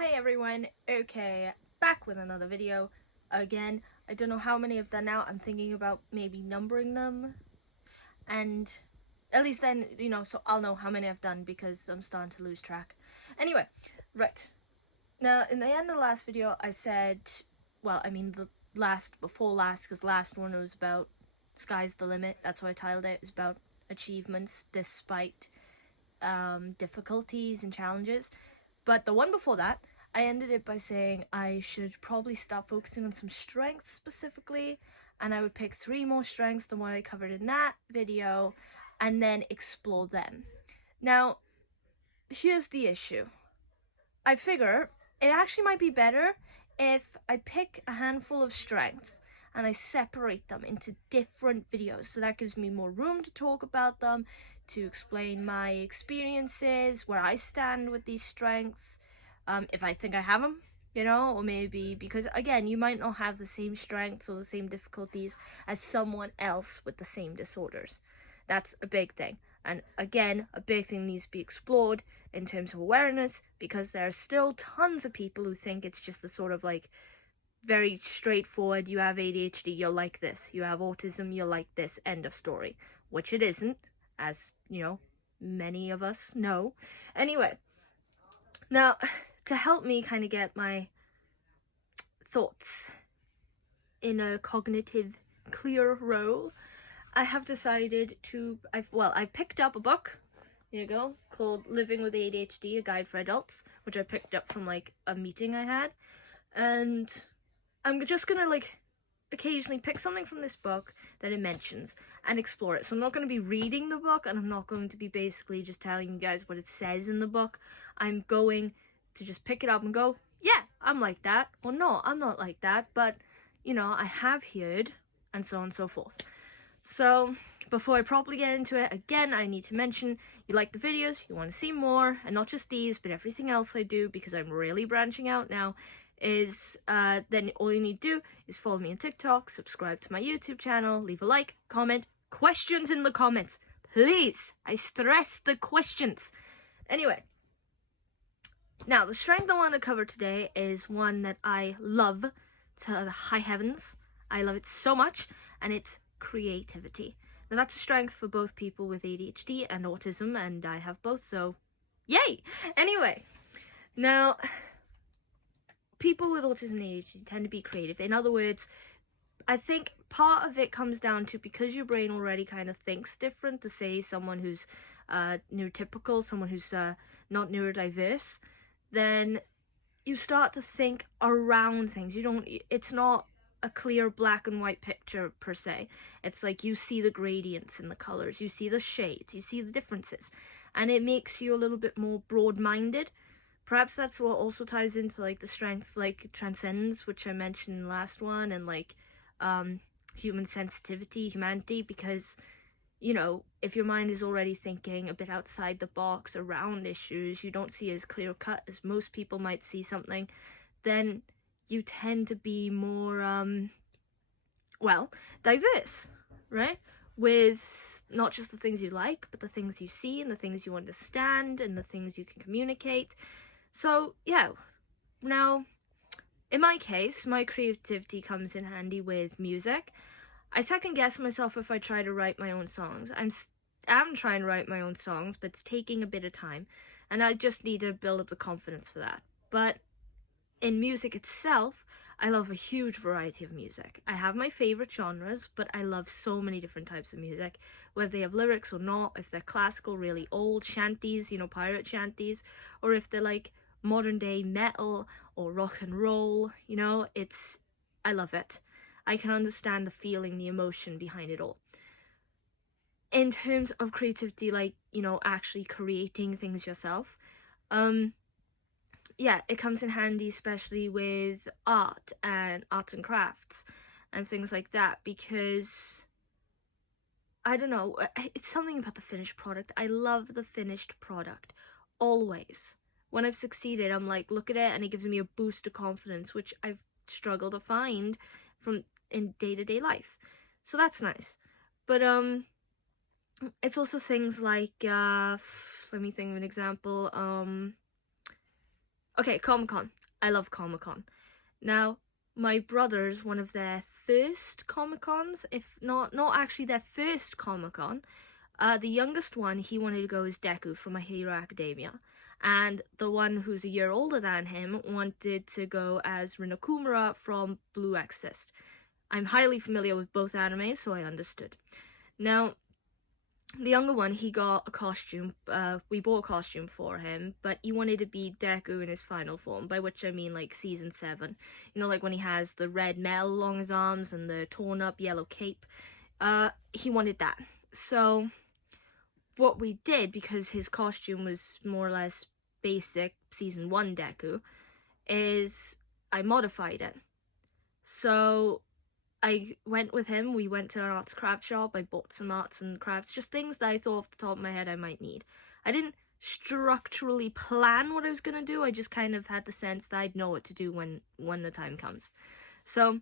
Hi everyone, okay, back with another video. Again, I don't know how many I've done now. I'm thinking about maybe numbering them, and at least then, so I'll know how many I've done because I'm starting to lose track. Anyway, right. Now, in the end of the last video, I said, well, I mean the before last, because last one was about sky's the limit. That's what I titled it. It was about achievements despite difficulties and challenges. But the one before that, I ended it by saying I should probably start focusing on some strengths specifically, and I would pick 3 more strengths than what I covered in that video, and then explore them. Now, here's the issue. I figure it actually might be better if I pick a handful of strengths and I separate them into different videos, so that gives me more room to talk about them, to explain my experiences, where I stand with these strengths, if I think I have them, or maybe because, again, you might not have the same strengths or the same difficulties as someone else with the same disorders. That's a big thing. And again, a big thing needs to be explored in terms of awareness, because there are still tons of people who think it's just a sort of like very straightforward, you have ADHD, you're like this, you have autism, you're like this, end of story, which it isn't, as many of us know. Anyway, now to help me kind of get my thoughts in a cognitive clear row, I have decided to, I've picked up a book, here you go, called Living with ADHD, A Guide for Adults, which I picked up from like a meeting I had, and I'm just gonna occasionally pick something from this book that it mentions and explore it. So I'm not going to be reading the book, and I'm not going to be basically just telling you guys what it says in the book. I'm going to just pick it up and go, yeah, I'm like that, or no, I'm not like that, but I have heard, and so on and so forth. So before I properly get into it, again, I need to mention, you like the videos, you want to see more, and not just these, but everything else I do, because I'm really branching out now, is then all you need to do is follow me on TikTok, subscribe to my YouTube channel, leave a like, comment, questions in the comments. Please, I stress the questions. Anyway, now the strength I want to cover today is one that I love to the high heavens. I love it so much, and it's creativity. Now that's a strength for both people with ADHD and autism, and I have both, so yay! Anyway, now people with autism and ADHD tend to be creative. In other words, I think part of it comes down to, because your brain already kind of thinks different to, say, someone who's neurotypical, someone who's not neurodiverse, then you start to think around things. It's not a clear black and white picture per se. It's like you see the gradients in the colors, you see the shades, you see the differences, and it makes you a little bit more broad-minded. Perhaps that's what also ties into the strengths like transcendence, which I mentioned in the last one, and human sensitivity, humanity, because if your mind is already thinking a bit outside the box around issues, you don't see as clear cut as most people might see something, then you tend to be more diverse, right? With not just the things you like, but the things you see and the things you understand and the things you can communicate. So, yeah, now, in my case, my creativity comes in handy with music. I second guess myself if I try to write my own songs. I'm trying to write my own songs, but it's taking a bit of time, and I just need to build up the confidence for that. But in music itself, I love a huge variety of music. I have my favorite genres, but I love so many different types of music, whether they have lyrics or not, if they're classical, really old shanties, pirate shanties, or if they're like modern day metal or rock and roll, I love it. I can understand the feeling, the emotion behind it all. In terms of creativity, actually creating things yourself, yeah, it comes in handy, especially with arts and crafts and things like that, because I don't know, it's something about the finished product. I love the finished product, always. When I've succeeded, I'm like, look at it, and it gives me a boost of confidence, which I've struggled to find in day-to-day life. So that's nice. But it's also things like let me think of an example. Okay, Comic-Con. I love Comic-Con. Now, my brother's one of their first Comic-Cons, if not actually their first Comic-Con. The youngest one he wanted to go as Deku from My Hero Academia. And the one who's a year older than him wanted to go as Rinokumura from Blue Exorcist. I'm highly familiar with both animes, so I understood. Now, the younger one, he got a costume. We bought a costume for him, but he wanted to be Deku in his final form, by which I mean like season 7. You know, like when he has the red metal along his arms and the torn up yellow cape. He wanted that. So what we did, because his costume was more or less basic season 1 Deku, is I modified it. So I went with him, we went to an arts craft shop, I bought some arts and crafts, just things that I thought off the top of my head I might need. I didn't structurally plan what I was gonna do, I just kind of had the sense that I'd know what to do when the time comes. So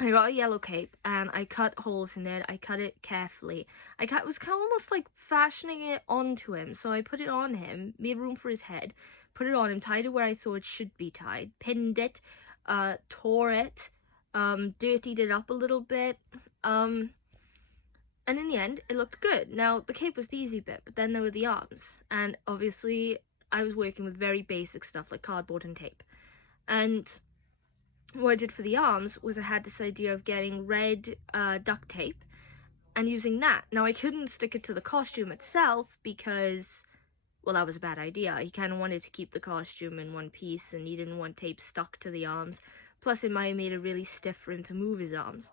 I got a yellow cape and I cut holes in it, I cut it carefully. It was kind of almost like fashioning it onto him, so I put it on him, made room for his head, put it on him, tied it where I thought it should be tied, pinned it, tore it, dirtied it up a little bit, and in the end, it looked good. Now, the cape was the easy bit, but then there were the arms, and obviously, I was working with very basic stuff like cardboard and tape, and what I did for the arms was I had this idea of getting red duct tape and using that. Now, I couldn't stick it to the costume itself because, well, that was a bad idea. He kind of wanted to keep the costume in one piece and he didn't want tape stuck to the arms. Plus, it might have made it really stiff for him to move his arms.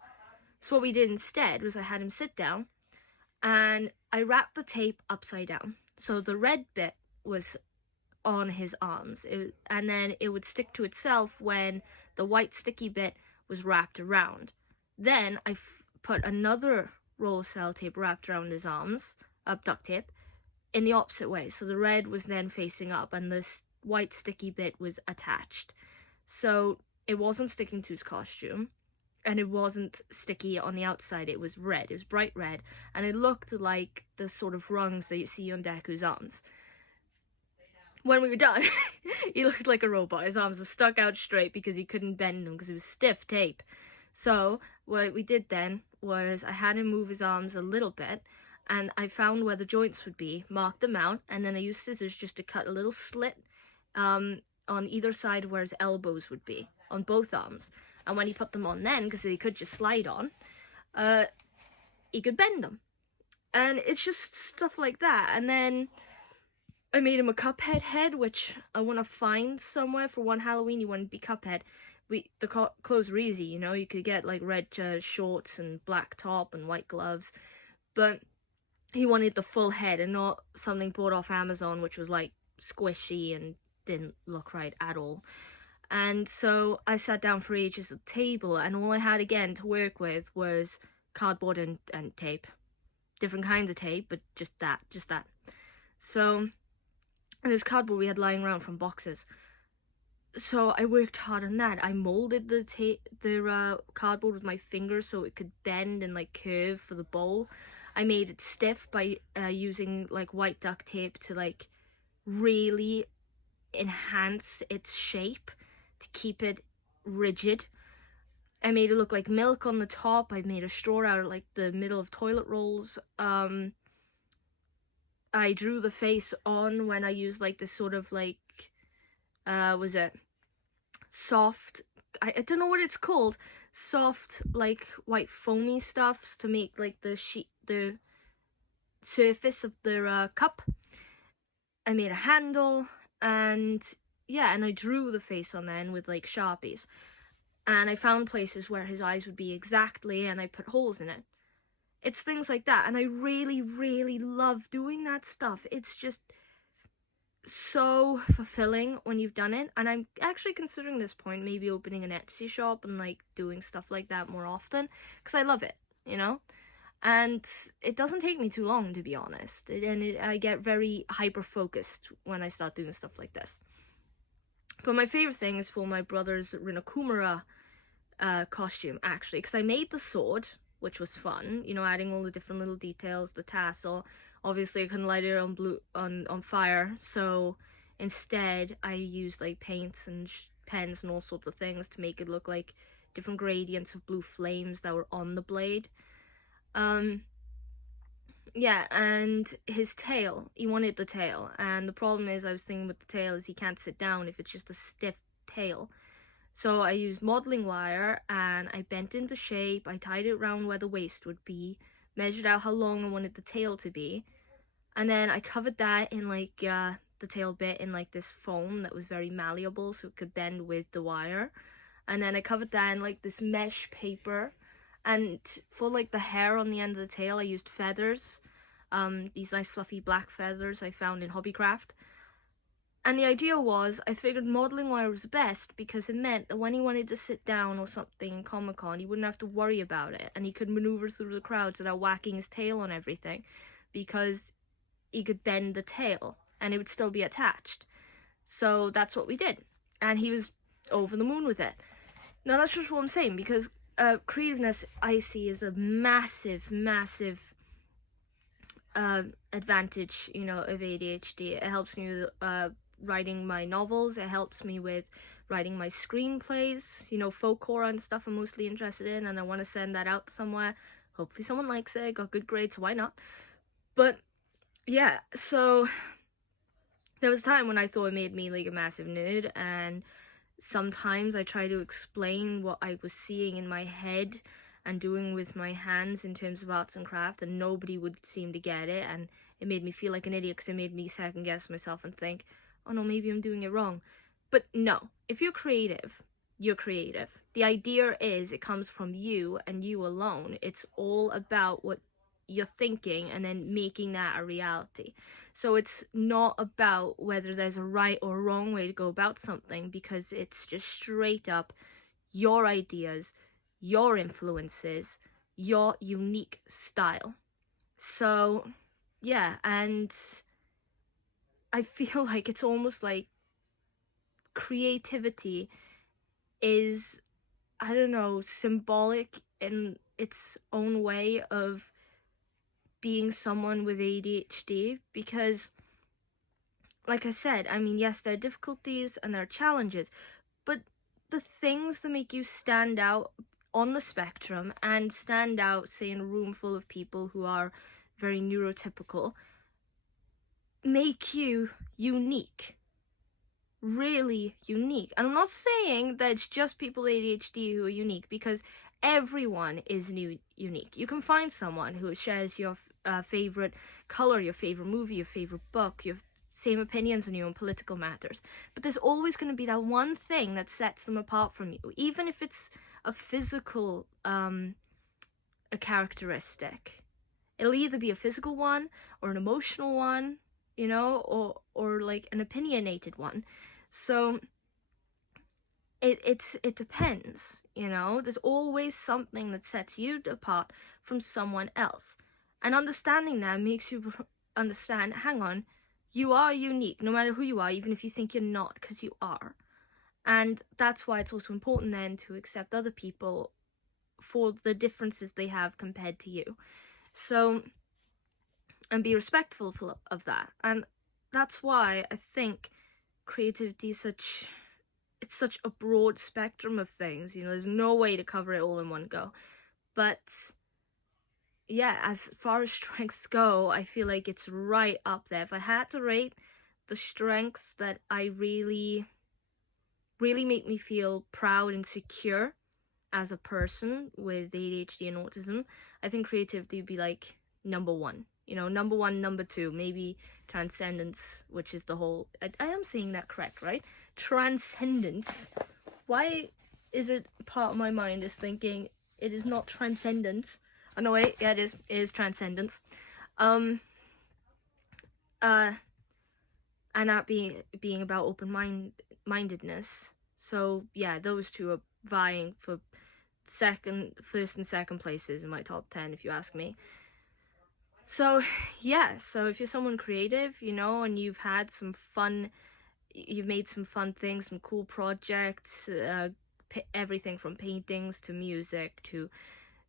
So what we did instead was I had him sit down and I wrapped the tape upside down. So the red bit was on his arms, and then it would stick to itself when the white sticky bit was wrapped around. Then I put another roll of sellotape wrapped around his arms, duct tape, in the opposite way. So the red was then facing up and the white sticky bit was attached. So it wasn't sticking to his costume, and it wasn't sticky on the outside. It was red, it was bright red, and it looked like the sort of rungs that you see on Deku's arms. When we were done, he looked like a robot. His arms were stuck out straight because he couldn't bend them because it was stiff tape. So what we did then was I had him move his arms a little bit, and I found where the joints would be, marked them out, and then I used scissors just to cut a little slit on either side where his elbows would be, on both arms. And when he put them on then, because he could just slide on, he could bend them. And it's just stuff like that. And then I made him a Cuphead head, which I want to find somewhere for one Halloween. You want to be Cuphead. The clothes were easy, you know. You could get like red shorts and black top and white gloves. But he wanted the full head and not something bought off Amazon, which was like squishy and didn't look right at all. And so I sat down for ages at the table, and all I had again to work with was cardboard and tape. Different kinds of tape, but just that. So, and this cardboard we had lying around from boxes. So I worked hard on that. I molded the cardboard with my fingers so it could bend and like curve for the bowl. I made it stiff by using like white duct tape to like really enhance its shape, to keep it rigid. I made it look like milk on the top. I made a straw out of like the middle of toilet rolls. I drew the face on when I used like this sort of like was it soft, I don't know what it's called, soft like white foamy stuffs to make like the surface of the cup. I made a handle, and yeah, and I drew the face on then with like Sharpies, and I found places where his eyes would be exactly, and I put holes in it. It's things like that, and I really, really love doing that stuff. It's just so fulfilling when you've done it, and I'm actually considering this point maybe opening an Etsy shop and like doing stuff like that more often, because I love it, you know? And it doesn't take me too long, to be honest, I get very hyper-focused when I start doing stuff like this. But my favorite thing is for my brother's Rinokumura costume, actually, because I made the sword, which was fun, you know, adding all the different little details, the tassel. Obviously I couldn't light it on fire, so Instead, I used like paints and pens and all sorts of things to make it look like different gradients of blue flames that were on the blade. Yeah, and his tail, he wanted the tail, and the problem is I was thinking with the tail is he can't sit down if it's just a stiff tail. So I used modeling wire and I bent into shape, I tied it around where the waist would be, measured out how long I wanted the tail to be, and then I covered that in like the tail bit in like this foam that was very malleable so it could bend with the wire. And then I covered that in like this mesh paper. And for like the hair on the end of the tail, I used feathers. These nice fluffy black feathers I found in Hobbycraft. And the idea was, I figured modeling wire was best because it meant that when he wanted to sit down or something in Comic-Con, he wouldn't have to worry about it. And he could maneuver through the crowds without whacking his tail on everything, because he could bend the tail and it would still be attached. So that's what we did. And he was over the moon with it. Now that's just what I'm saying, because creativeness I see is a massive advantage, you know, of ADHD. It helps me with writing my novels. It helps me with writing my screenplays, you know, folk horror and stuff I'm mostly interested in, and I want to send that out somewhere. Hopefully someone likes it. Got good grades, so why not? But yeah, so there was a time when I thought it made me like a massive nerd, and sometimes I try to explain what I was seeing in my head and doing with my hands in terms of arts and craft, and nobody would seem to get it, and it made me feel like an idiot because it made me second guess myself and think, oh no, maybe I'm doing it wrong. But no, if you're creative, you're creative. The idea is it comes from you and you alone. It's all about what you're thinking and then making that a reality. So it's not about whether there's a right or wrong way to go about something, because it's just straight up your ideas, your influences, your unique style. So yeah, and I feel like it's almost like creativity is, I don't know, symbolic in its own way of being someone with ADHD, because like I said, I mean, yes, there are difficulties and there are challenges, but the things that make you stand out on the spectrum and stand out, say, in a room full of people who are very neurotypical, make you unique. Really unique. And I'm not saying that it's just people with ADHD who are unique, because everyone is unique. You can find someone who shares your favorite color, your favorite movie, your favorite book, your same opinions on you on political matters. But there's always going to be that one thing that sets them apart from you, even if it's a physical a characteristic. It'll either be a physical one or an emotional one, you know, or like an opinionated one. So it depends, you know. There's always something that sets you apart from someone else. And understanding that makes you understand, hang on, you are unique, no matter who you are, even if you think you're not, because you are. And that's why it's also important then to accept other people for the differences they have compared to you. So, and be respectful of that. And that's why I think creativity is such a broad spectrum of things. You know, there's no way to cover it all in one go. But yeah, as far as strengths go, I feel like it's right up there. If I had to rate the strengths that I really make me feel proud and secure as a person with ADHD and autism, I think creativity would be like number one. You know, number one, number two, maybe transcendence, which is the whole, I am saying that correct, right? Transcendence. Why is it part of my mind is thinking it is not transcendence? Oh no, wait, yeah, it is transcendence. And that being about open-mindedness. So yeah, those two are vying for first and second places in my top 10, if you ask me. So yeah, so if you're someone creative, you know, and you've made some fun things, some cool projects, everything from paintings to music to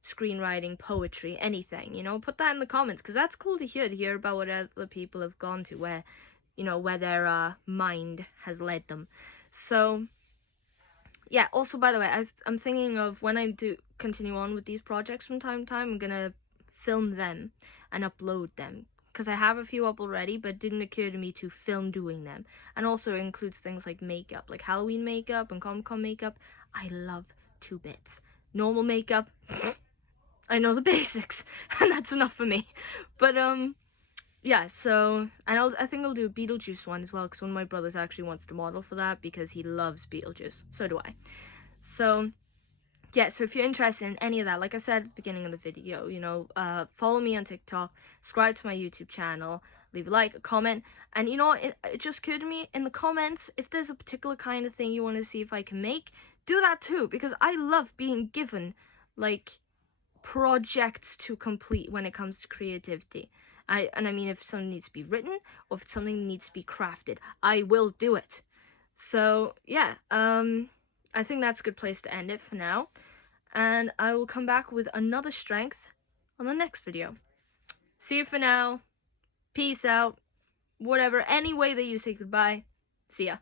screenwriting, poetry, anything, you know, put that in the comments, because that's cool to hear about what other people have gone to, where you know, where their mind has led them. So yeah, also, by the way, I'm thinking of when I do continue on with these projects from time to time, I'm gonna film them and upload them. Because I have a few up already, but it didn't occur to me to film doing them. And also it includes things like makeup, like Halloween makeup and Comic-Con makeup. I love 2 bits. Normal makeup, I know the basics, and that's enough for me. But, yeah, so, and I think I'll do a Beetlejuice one as well, because one of my brothers actually wants to model for that, because he loves Beetlejuice. So do I. So, yeah, so if you're interested in any of that, like I said at the beginning of the video, you know, follow me on TikTok, subscribe to my YouTube channel, leave a like, a comment, and you know, it just occurred to me, in the comments, if there's a particular kind of thing you want to see if I can make, do that too, because I love being given, like, projects to complete when it comes to creativity. I mean, if something needs to be written, or if something needs to be crafted, I will do it. So, yeah, I think that's a good place to end it for now. And I will come back with another strength on the next video. See you for now. Peace out. Whatever, any way that you say goodbye. See ya.